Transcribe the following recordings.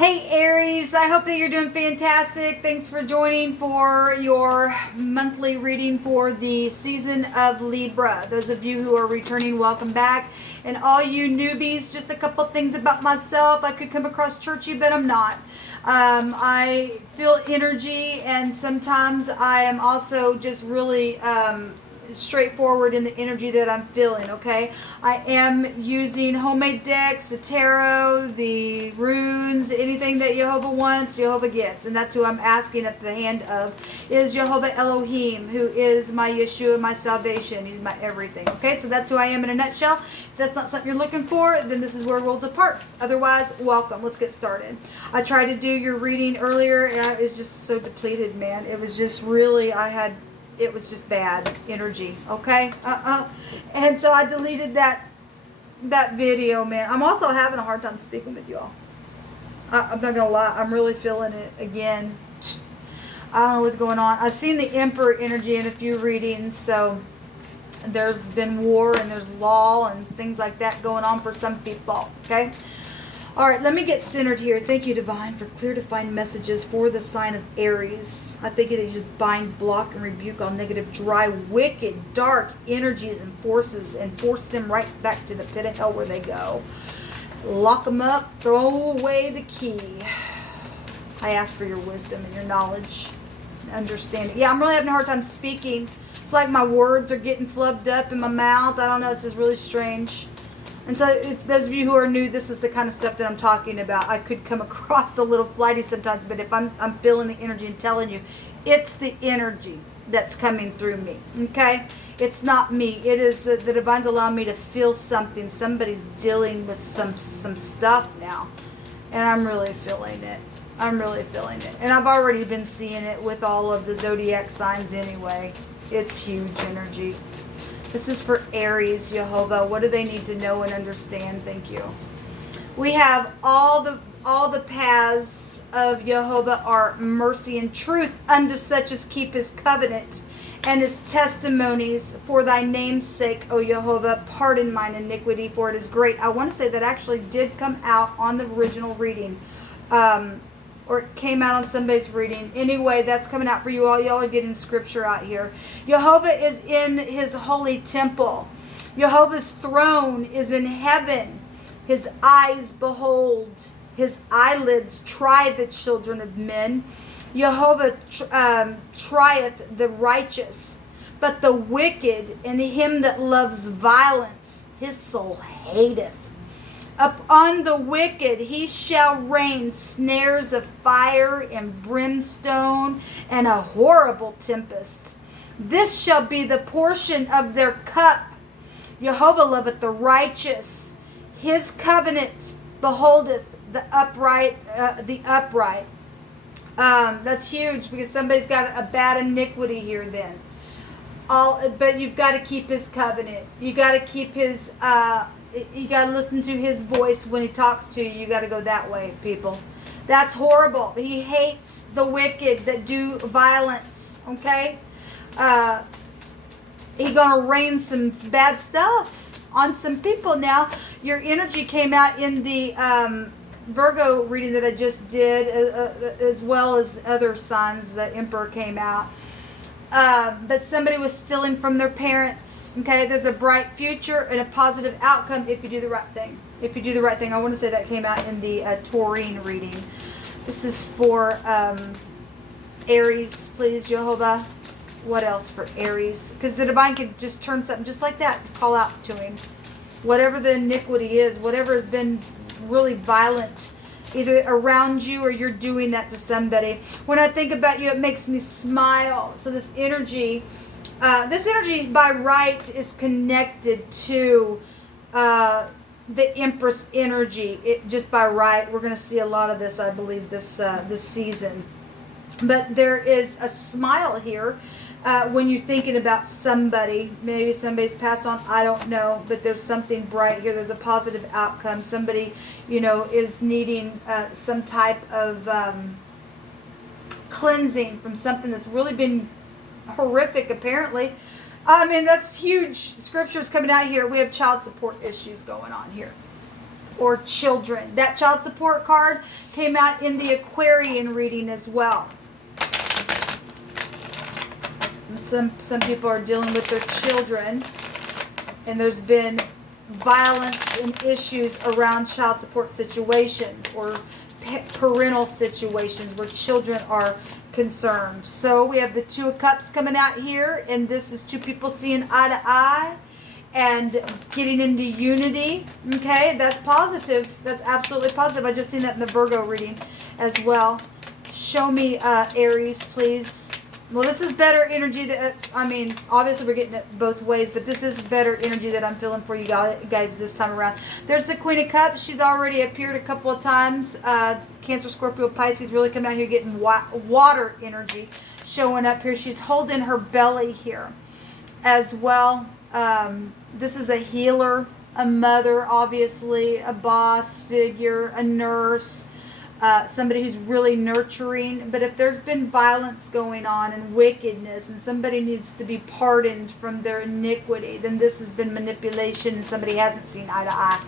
Hey Aries, I hope that you're doing fantastic. Thanks for joining for your monthly reading for the season of Libra. Those of you who are returning, welcome back. And all you newbies, just a couple things about myself. I could come across churchy, but I'm not. I feel energy, and sometimes I am also just really straightforward in the energy that I'm feeling, okay? I am using homemade decks, the tarot, the runes, anything that Jehovah wants, Jehovah gets. And that's who I'm asking at the hand of, is Jehovah Elohim, who is my Yeshua, my salvation. He's my everything, okay? So that's who I am in a nutshell. If that's not something you're looking for, then this is where we'll depart. Otherwise, welcome. Let's get started. I tried to do your reading earlier, and I was just so depleted, man. It was just really, it was just bad energy, okay? And so I deleted that video, man. I'm also having a hard time speaking with y'all. I'm not gonna lie, I'm really feeling it again. I don't know what's going on. I've seen the Emperor energy in a few readings, so there's been war and there's law and things like that going on for some people, okay? All right, let me get centered here. Thank you, Divine, for clear defined messages for the sign of Aries. I think that you just bind, block, and rebuke all negative, dry, wicked, dark energies and forces and force them right back to the pit of hell where they go. Lock them up, throw away the key. I ask for your wisdom and your knowledge and understanding. Yeah, I'm really having a hard time speaking. It's like my words are getting flubbed up in my mouth. I don't know, it's just really strange. And so if those of you who are new, this is the kind of stuff that I'm talking about. I could come across a little flighty sometimes, but if I'm feeling the energy and telling you, it's the energy that's coming through me, okay? It's not me. It is the Divine's allowing me to feel something. Somebody's dealing with some stuff now, and I'm really feeling it. I'm really feeling it. And I've already been seeing it with all of the Zodiac signs anyway. It's huge energy. This is for Aries, Jehovah. What do they need to know and understand? Thank you. We have all the paths of Jehovah are mercy and truth unto such as keep his covenant and his testimonies for thy name's sake, O Jehovah. Pardon mine iniquity, for it is great. I want to say that actually did come out on the original reading. Or it came out on somebody's reading. Anyway, that's coming out for you all. Y'all are getting scripture out here. Jehovah is in his holy temple. Jehovah's throne is in heaven. His eyes behold. His eyelids try the children of men. Jehovah trieth the righteous, but the wicked and him that loves violence, his soul hateth. Upon the wicked he shall rain snares of fire and brimstone and a horrible tempest. This shall be the portion of their cup. Jehovah loveth the righteous. His covenant beholdeth the upright. That's huge, because somebody's got a bad iniquity here then. But you've got to keep his covenant. You got to keep his... you got to listen to his voice when he talks to you. You got to go that way, people. That's horrible. He hates the wicked that do violence, okay? He's going to rain some bad stuff on some people. Now, your energy came out in the Virgo reading that I just did, as well as other signs. The Emperor came out. But somebody was stealing from their parents. Okay, there's a bright future and a positive outcome if you do the right thing. If you do the right thing. I want to say that came out in the Taurine reading. This is for Aries, please, Jehovah. What else for Aries? Because the Divine could just turn something just like that, call out to him. Whatever the iniquity is, whatever has been really violent, either around you or you're doing that to somebody. When I think about you, it makes me smile. So this energy by right is connected to the Empress energy. It just by right, we're going to see a lot of this, I believe, this season. But there is a smile here when you're thinking about somebody. Maybe somebody's passed on, I don't know, but there's something bright here. There's a positive outcome. Somebody, is needing some type of cleansing from something that's really been horrific, apparently. That's huge. Scripture's coming out here. We have child support issues going on here. or children. That child support card came out in the Aquarian reading as well. And some people are dealing with their children, and there's been violence and issues around child support situations or parental situations where children are concerned. So we have the Two of Cups coming out here, and this is two people seeing eye to eye and getting into unity. Okay, that's positive. That's absolutely positive. I just seen that in the Virgo reading as well. Show me Aries, please. Well, this is better energy that, I mean, obviously we're getting it both ways, but this is better energy that I'm feeling for you guys this time around. There's the Queen of Cups. She's already appeared a couple of times. Cancer, Scorpio, Pisces really coming out here getting water energy showing up here. She's holding her belly here as well. This is a healer, a mother, obviously, a boss figure, a nurse. Somebody who's really nurturing. But if there's been violence going on and wickedness and somebody needs to be pardoned from their iniquity, then this has been manipulation and somebody hasn't seen eye to eye.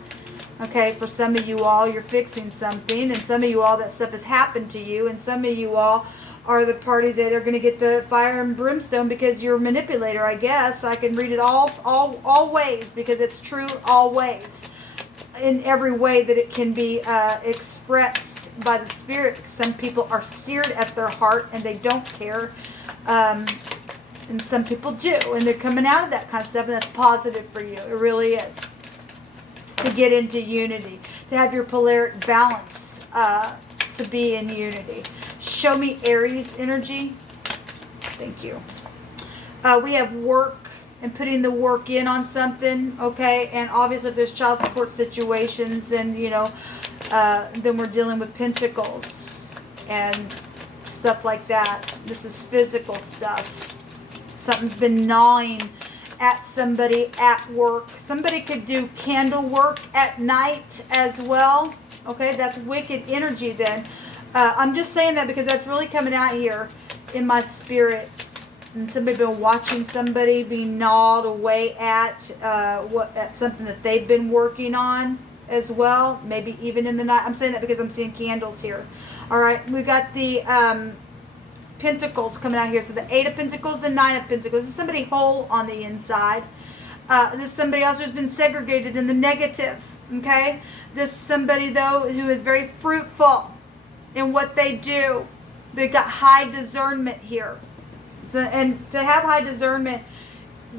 Okay, for some of you all, you're fixing something, and some of you all, that stuff has happened to you, and some of you all are the party that are going to get the fire and brimstone because you're a manipulator, I guess. I can read it all ways, because it's true always. In every way that it can be expressed by the Spirit. Some people are seared at their heart and they don't care. And some people do. And they're coming out of that kind of stuff, and that's positive for you. It really is. To get into unity. To have your polaric balance. To be in unity. Show me Aries energy. Thank you. We have work. And putting the work in on something, okay? And obviously if there's child support situations, then, you know, then we're dealing with pentacles and stuff like that. This is physical stuff. Something's been gnawing at somebody at work. Somebody could do candle work at night as well, okay? That's wicked energy then. I'm just saying that because that's really coming out here in my spirit. And somebody been watching somebody be gnawed away at at something that they've been working on as well. Maybe even in the night. I'm saying that because I'm seeing candles here. All right, we've got the Pentacles coming out here. So the Eight of Pentacles and Nine of Pentacles. This is somebody whole on the inside. This is somebody else who's been segregated in the negative. Okay, this is somebody though who is very fruitful in what they do. They've got high discernment here. And to have high discernment,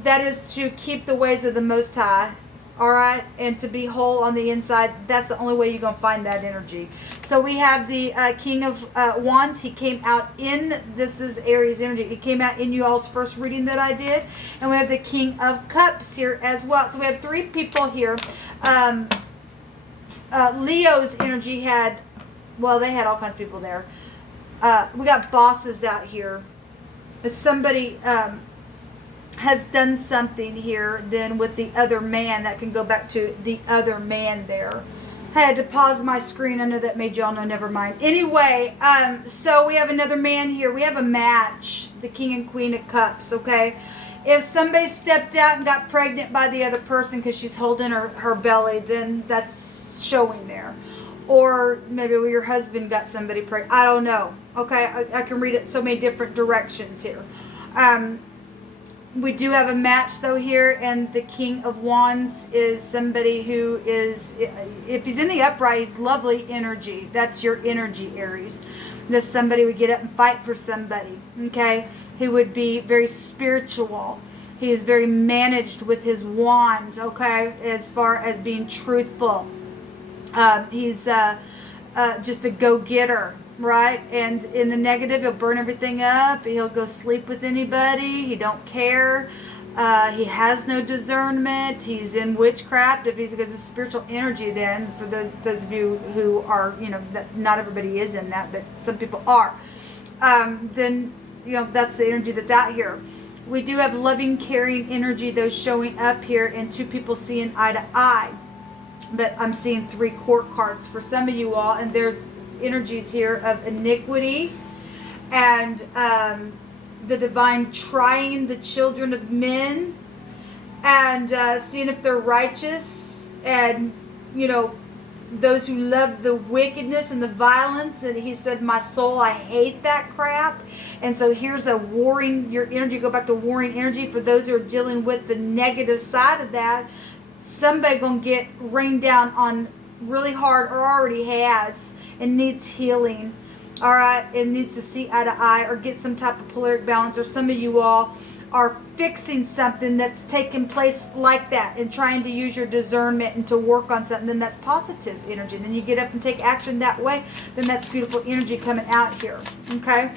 that is to keep the ways of the Most High, all right? And to be whole on the inside, that's the only way you're going to find that energy. So we have the King of Wands. He came out in, this is Aries energy. He came out in you all's first reading that I did. And we have the King of Cups here as well. So we have three people here. Leo's energy had, well, they had all kinds of people there. We got bosses out here. If somebody has done something here, then with the other man, that can go back to the other man there. I had to pause my screen. I know that made y'all know, never mind. Anyway, so we have another man here. We have a match, the King and Queen of Cups, okay? If somebody stepped out and got pregnant by the other person because she's holding her belly, then that's showing there. Or maybe your husband got somebody pregnant. I don't know. Okay, I can read it so many different directions here. We do have a match though here, and the King of Wands is somebody who is, if he's in the upright, he's lovely energy. That's your energy, Aries. This somebody would get up and fight for somebody. Okay, he would be very spiritual. He is very managed with his wand. Okay, as far as being truthful. He's just a go-getter, right? And in the negative, he'll burn everything up. He'll go sleep with anybody. He don't care. He has no discernment. He's in witchcraft. If he's, because it's spiritual energy, then for those of you who are, you know, that not everybody is in that, but some people are. Then, you know, that's the energy that's out here. We do have loving, caring energy, though, showing up here, and two people seeing eye to eye. But I'm seeing three court cards for some of you all, and there's energies here of iniquity and the divine trying the children of men and seeing if they're righteous and, you know, those who love the wickedness and the violence. And he said, my soul, I hate that crap. And so here's a warring, your energy, go back to warring energy for those who are dealing with the negative side of that. Somebody going to get rained down on really hard, or already has, and needs healing. All right, it needs to see eye to eye or get some type of polaric balance. Or some of you all are fixing something that's taking place like that and trying to use your discernment and to work on something. Then that's positive energy. And then you get up and take action that way. Then that's beautiful energy coming out here. Okay,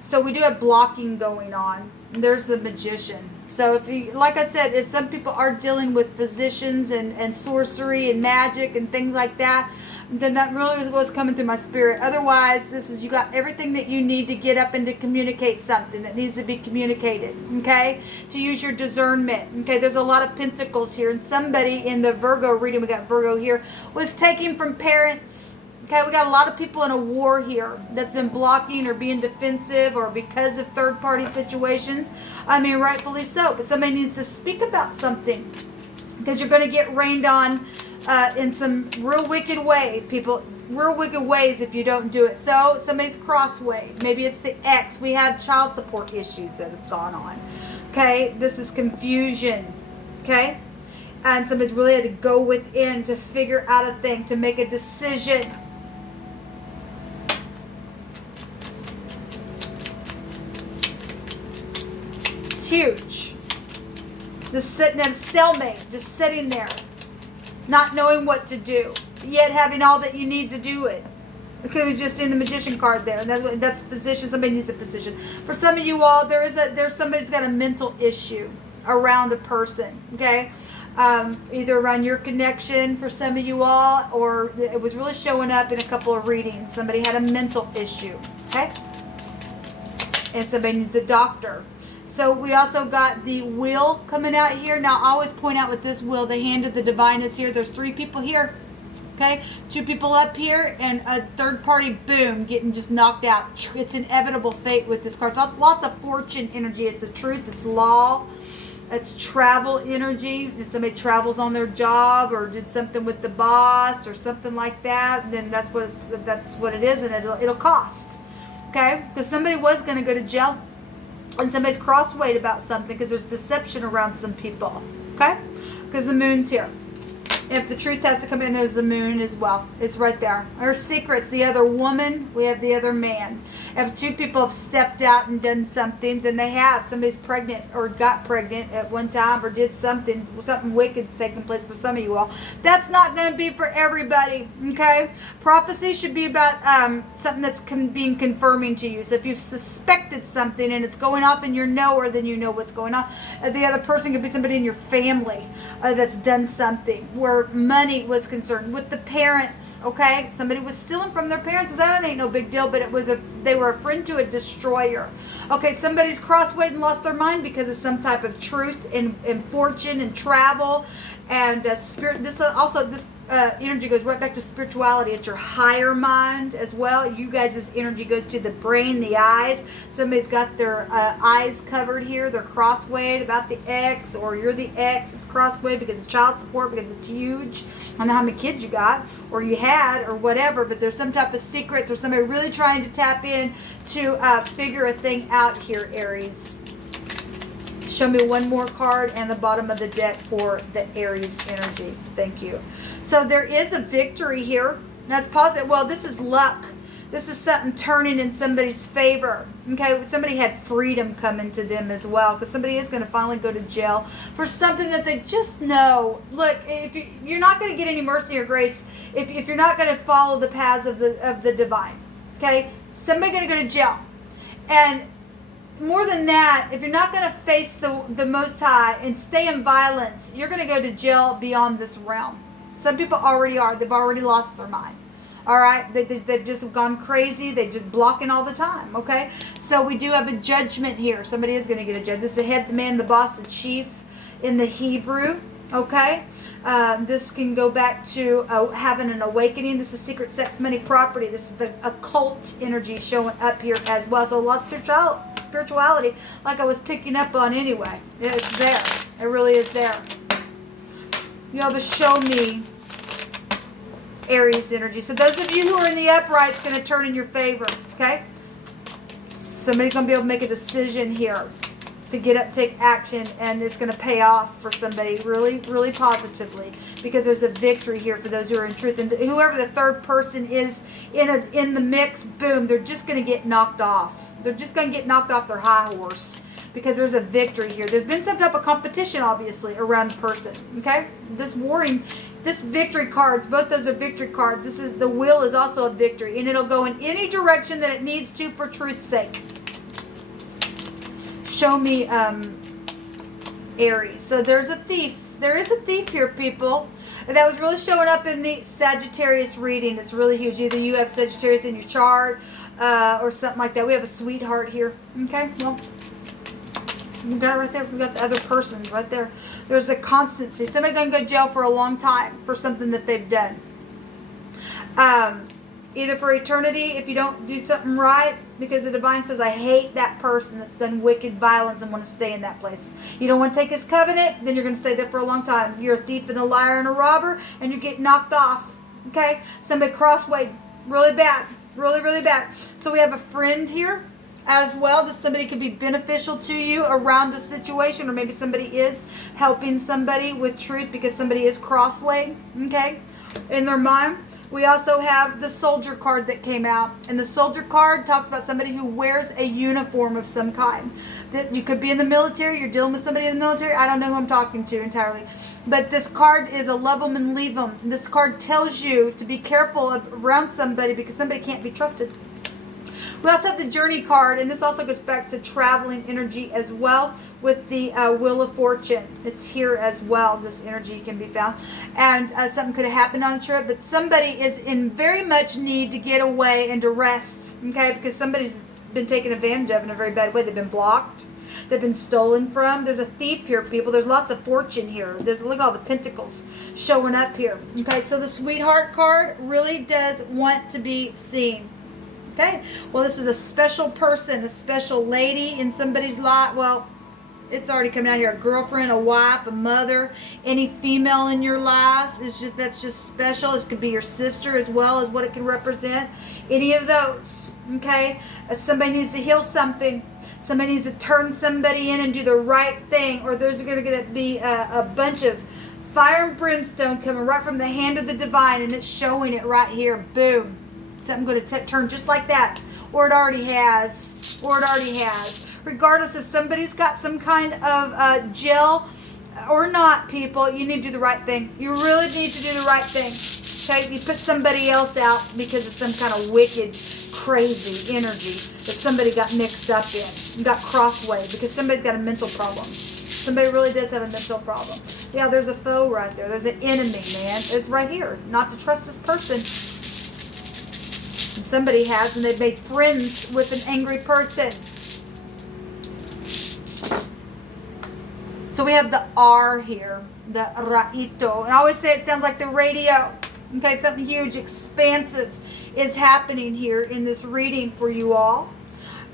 so we do have blocking going on. There's the Magician. So if you, like I said, if some people are dealing with physicians and sorcery and magic and things like that, then that really is what's coming through my spirit. Otherwise, this is, you got everything that you need to get up and to communicate something that needs to be communicated, okay? To use your discernment, okay? There's a lot of pentacles here, and somebody in the Virgo reading, we got Virgo here, was taking from parents. Okay, we got a lot of people in a war here that's been blocking or being defensive or because of third-party situations. I mean, rightfully so. But somebody needs to speak about something, because you're going to get rained on in some real wicked way, people. Real wicked ways if you don't do it. So somebody's crossway. Maybe it's the ex. We have child support issues that have gone on. Okay, this is confusion. Okay, and somebody's really had to go within to figure out a thing, to make a decision. Huge. Just sitting at a stalemate, just sitting there, not knowing what to do, yet having all that you need to do it. Because we just seen the Magician card there, and that's physician. Somebody needs a physician. For some of you all, there's somebody's got a mental issue around a person. Okay, either around your connection for some of you all, or it was really showing up in a couple of readings. Somebody had a mental issue. Okay, and somebody needs a doctor. So we also got the wheel coming out here. Now, I always point out with this wheel, the hand of the divine is here. There's 3 people here. Okay, 2 people up here, and a third party, boom, getting just knocked out. It's inevitable fate with this card. So lots of fortune energy. It's the truth. It's law. It's travel energy. If somebody travels on their job or did something with the boss or something like that, then that's what it is, and it'll cost. Okay, because somebody was going to go to jail. And somebody's crosswayed about something because there's deception around some people. Okay? Because the moon's here. If the truth has to come in, there's the moon as well. It's right there. Our secrets, the other woman, we have the other man. If 2 people have stepped out and done something, then they have. Somebody's pregnant or got pregnant at one time or did something wicked's taking place for some of you all. That's not going to be for everybody, okay? Prophecy should be about something that's being confirming to you. So if you've suspected something and it's going off in your knower, then you know what's going on. The other person could be somebody in your family that's done something where money was concerned with the parents. Okay, somebody was stealing from their parents. That ain't no big deal, but they were a friend to a destroyer. Okay, somebody's crosswayed and lost their mind because of some type of truth and fortune and travel and spirit. This energy goes right back to spirituality. It's your higher mind as well. You guys' energy goes to the brain, the eyes. Somebody's got their eyes covered here. They're crosswayed about the ex, or you're the ex. It's crosswayed because of child support, because it's huge. I don't know how many kids you got or you had or whatever, but there's some type of secrets or somebody really trying to tap in to figure a thing out here, Aries. Show me one more card and the bottom of the deck for the Aries energy. Thank you. So there is a victory here. That's positive. Well, this is luck. This is something turning in somebody's favor. Okay, somebody had freedom coming to them as well, because somebody is going to finally go to jail for something that they just know. Look, if you're not going to get any mercy or grace if you're not going to follow the paths of the divine. Okay, somebody's going to go to jail, and more than that, if you're not going to face the Most High and stay in violence, you're going to go to jail beyond this realm. Some people already are. They've already lost their mind. All right? They've just gone crazy. They're just blocking all the time. Okay? So we do have a judgment here. Somebody is going to get a judge. This is the head, the man, the boss, the chief in the Hebrew. Okay? This can go back to having an awakening. This is secret, sex, money, property. This is the occult energy showing up here as well. So a lot of spirituality, like I was picking up on anyway. It's there. It really is there. You have to show me Aries energy. So those of you who are in the upright, it's going to turn in your favor, okay? Somebody's going to be able to make a decision here to get up, take action, and it's going to pay off for somebody really, really positively, because there's a victory here for those who are in truth. And whoever the third person is in the mix, boom, they're just going to get knocked off. They're just going to get knocked off their high horse, because there's a victory here. There's been some type of competition, obviously, around the person, okay? This victory cards, both those are victory cards. The wheel is also a victory, and it'll go in any direction that it needs to for truth's sake. Show me Aries. So there's a thief. There is a thief here, people. And that was really showing up in the Sagittarius reading. It's really huge. Either you have Sagittarius in your chart or something like that. We have a sweetheart here. Okay, well, we got it right there. We got the other person right there. There's a constancy. Somebody going to go to jail for a long time for something that they've done. Either for eternity, if you don't do something right, because the divine says, I hate that person that's done wicked violence and want to stay in that place. You don't want to take his covenant, then you're going to stay there for a long time. You're a thief and a liar and a robber, and you get knocked off. Okay? Somebody crossway really bad. Really, really bad. So we have a friend here as well. That somebody could be beneficial to you around a situation, or maybe somebody is helping somebody with truth because somebody is crossway, okay, in their mind. We also have the soldier card that came out, and the soldier card talks about somebody who wears a uniform of some kind. That you could be in the military, you're dealing with somebody in the military. I don't know who I'm talking to entirely, but this card is a love them and leave them. This card tells you to be careful around somebody because somebody can't be trusted. We also have the journey card, and this also goes back to traveling energy as well, with the Wheel of Fortune. It's here as well. This energy can be found. And something could have happened on a trip, but somebody is in very much need to get away and to rest, okay? Because somebody's been taken advantage of in a very bad way. They've been blocked. They've been stolen from. There's a thief here, people. There's lots of fortune here. Look at all the pentacles showing up here. Okay, so the sweetheart card really does want to be seen. Okay, well, this is a special person, a special lady in somebody's life. Well, it's already coming out here. A girlfriend, a wife, a mother, any female in your life that's just special. It could be your sister as well as what it can represent. Any of those, okay? Somebody needs to heal something. Somebody needs to turn somebody in and do the right thing, or there's going to be a bunch of fire and brimstone coming right from the hand of the divine, and it's showing it right here. Boom. Something going to turn just like that, or it already has, regardless if somebody's got some kind of gel or not, people, you need to do the right thing. You really need to do the right thing. Okay, you put somebody else out because of some kind of wicked, crazy energy that somebody got mixed up in, got crossway, because somebody's got a mental problem. Somebody really does have a mental problem. Yeah, there's a foe right there. There's an enemy, man. It's right here. Not to trust this person. And somebody has, and they've made friends with an angry person. So we have the R here, the Raito. And I always say it sounds like the radio. Okay, something huge, expansive is happening here in this reading for you all.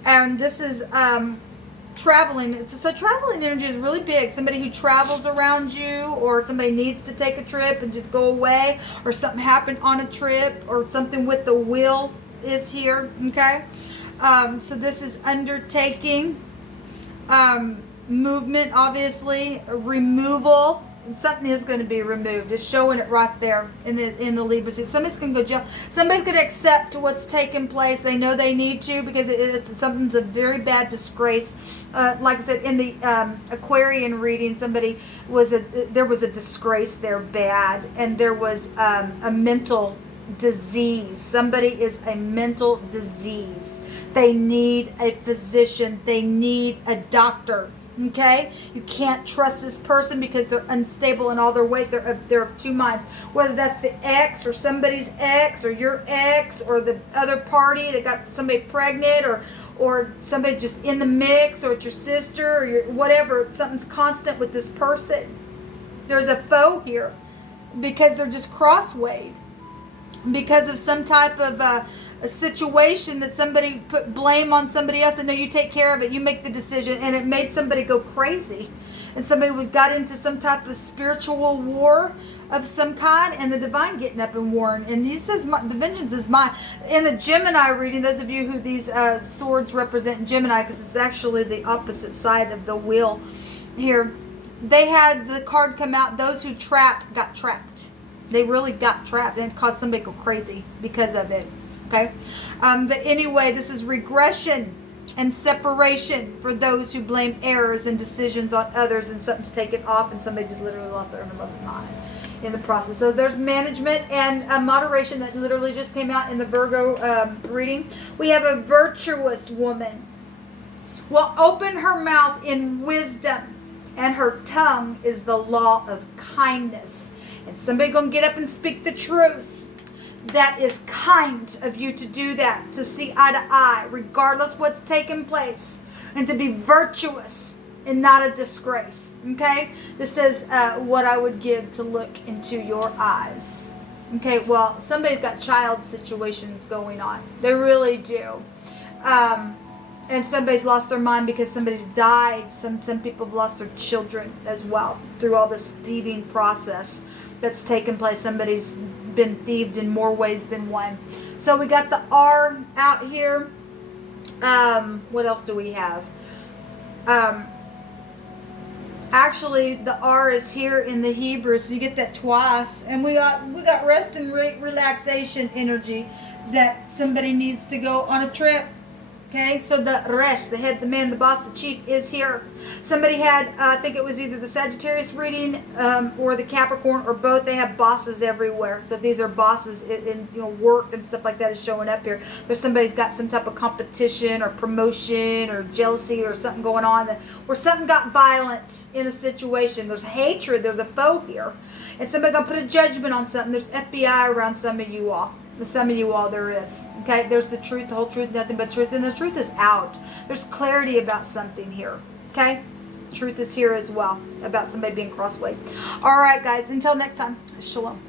And this is traveling. So traveling energy is really big. Somebody who travels around you, or somebody needs to take a trip and just go away, or something happened on a trip, or something with the wheel is here, okay? So this is undertaking, movement, obviously, removal. Something is going to be removed. It's showing it right there in the Libra. Somebody's going to go jail. Somebody's going to accept what's taking place. They know they need to, because something's a very bad disgrace. Like I said, in the Aquarian reading, there was a disgrace there, bad, and there was a mental disease. Somebody is a mental disease. They need a physician. They need a doctor. Okay, you can't trust this person because they're unstable in all their weight. They're of two minds. Whether that's the ex, or somebody's ex, or your ex, or the other party that got somebody pregnant, or somebody just in the mix, or it's your sister, or your whatever. Something's constant with this person. There's a foe here because they're just crosswayed because of some type of a situation that somebody put blame on somebody else, and no, you take care of it, you make the decision, and it made somebody go crazy, and somebody got into some type of spiritual war of some kind, and the divine getting up and warring. And he says, the vengeance is mine. In the Gemini reading, those of you who these swords represent Gemini, because it's actually the opposite side of the wheel here, they had the card come out, those who trapped got trapped. They really got trapped, and it caused somebody to go crazy because of it. Okay? But anyway, this is regression and separation for those who blame errors and decisions on others, and something's taken off and somebody just literally lost their own mind in the process. So there's management and moderation that literally just came out in the Virgo reading. We have a virtuous woman will open her mouth in wisdom, and her tongue is the law of kindness. And somebody gonna get up and speak the truth. That is kind of you to do that, to see eye to eye, regardless what's taking place, and to be virtuous and not a disgrace. Okay? This is what I would give to look into your eyes. Okay, well, somebody's got child situations going on. They really do. And somebody's lost their mind because somebody's died. Some people have lost their children as well through all this thieving process that's taken place. Somebody's been thieved in more ways than one. So we got the R out here. What else do we have? Actually, the R is here in the Hebrew, so you get that twice. And we got rest and relaxation energy that somebody needs to go on a trip. Okay, so the Resh, the head, the man, the boss, the chief is here. Somebody had, I think it was either the Sagittarius reading or the Capricorn, or both. They have bosses everywhere. So if these are bosses in work and stuff like that is showing up here. There's somebody's got some type of competition or promotion or jealousy or something going on where something got violent in a situation. There's hatred. There's a foe here. And somebody going to put a judgment on something. There's FBI around some of you all. Some of you all there is. Okay, there's the truth, the whole truth, nothing but truth, and the truth is out. There's clarity about something here. Okay, truth is here as well about somebody being crossway. All right, guys. Until next time, shalom.